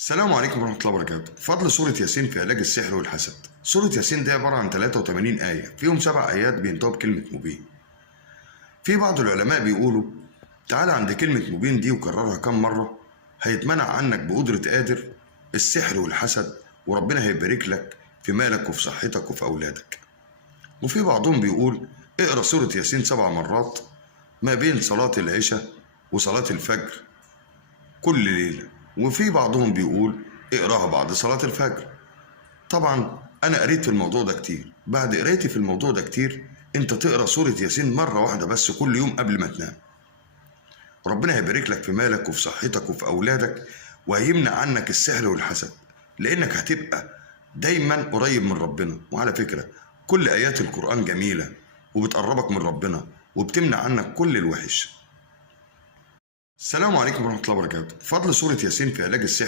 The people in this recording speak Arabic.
السلام عليكم ورحمة الله وبركاته. فضل سورة ياسين في علاج السحر والحسد. سورة ياسين دي عبارة عن 83 آية، فيهم 7 آيات بينتهوا بكلمة مبين. في بعض العلماء بيقولوا تعالى عند كلمة مبين دي وكررها كم مرة هيتمنع عنك بقدرة قادر السحر والحسد، وربنا هيبارك لك في مالك وفي صحتك وفي أولادك. وفي بعضهم بيقول اقرأ سورة ياسين 7 مرات ما بين صلاة العشاء وصلاة الفجر كل ليلة. وفي بعضهم بيقول اقراها بعد صلاة الفجر. طبعا انا قريت في الموضوع ده كتير. بعد قرايتي في الموضوع ده كتير انت تقرا سورة ياسين مرة واحدة بس كل يوم قبل ما تنام. ربنا هيبارك لك في مالك وفي صحتك وفي اولادك، وهيمنع عنك السحر والحسد، لانك هتبقى دايما قريب من ربنا. وعلى فكرة كل ايات القرآن جميلة وبتقربك من ربنا وبتمنع عنك كل الوحش. السلام عليكم ورحمة الله وبركاته. فضل سورة ياسين في علاج السحر